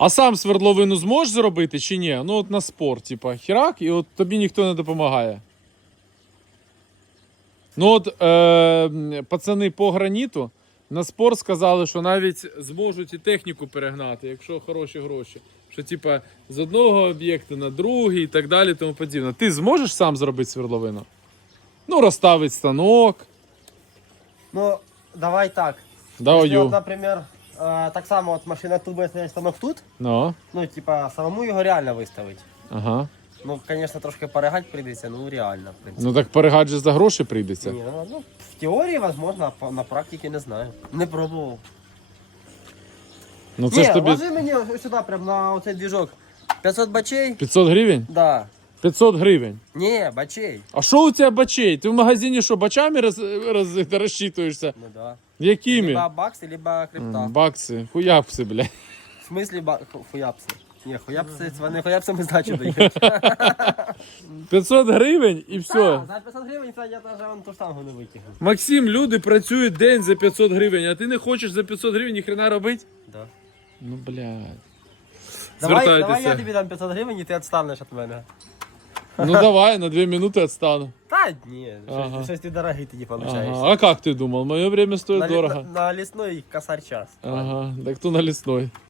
А сам свердловину зможеш зробити чи ні? Ну от на спорт, типа, хірак, і от тобі ніхто не допомагає. Ну от е, пацани по граніту на спорт сказали, що навіть зможуть і техніку перегнати, якщо хороші гроші. Що, типа, з одного об'єкту на другий і так далі, тому подібне. Ти зможеш сам зробити свердловину? Ну, розставити станок. Ну, давай так. Да, Якщо, ою. от, наприклад, е, так само от машина тут станок тут, Ну, ну, типа, самому його реально виставити. ага. Ну, звісно, трошки перегать прийдеться, ну реально, в принципі. Ну так перегад же за гроші прийдеться. Ні, ну, ну, в теорії, возможно, а на практиці не знаю. Не пробував. Ну це Ні, ж тобі ложи мені сюди, прям на оцей двіжок. 500 бачей? 500 гривень? Да. 500 гривень. Ні, бачей. А що у тебе бачей? Ти в магазині що, бачами роз, роз, розчитуєшся? Ну да. Якими? Либо бакс, либо крипта. М, Бакси, хуяпси, блядь. В смислі ба... ху- хуяпси? Ні, хуяпси, це вони хуяпсами здачу дають. 500 гривень і все. Та, За 500 гривень це я навіть вон ту штангу не витягну. Максим, люди працюють день за 500 гривень, а ти не хочеш за 500 гривень ніхрена робити? Да. Ну, блядь. Давай, давай я Звертайтеся. тобі дам 500 гривень і ти відстанеш від мене. Ну давай, на 2 минути відстану. Та ні, Ага. щось, щось ти дорогий тоді виходить. Ага. А як ти думав? Моє время стоїть на, дорого. На, лісної косар час. Ага, так то на лісной.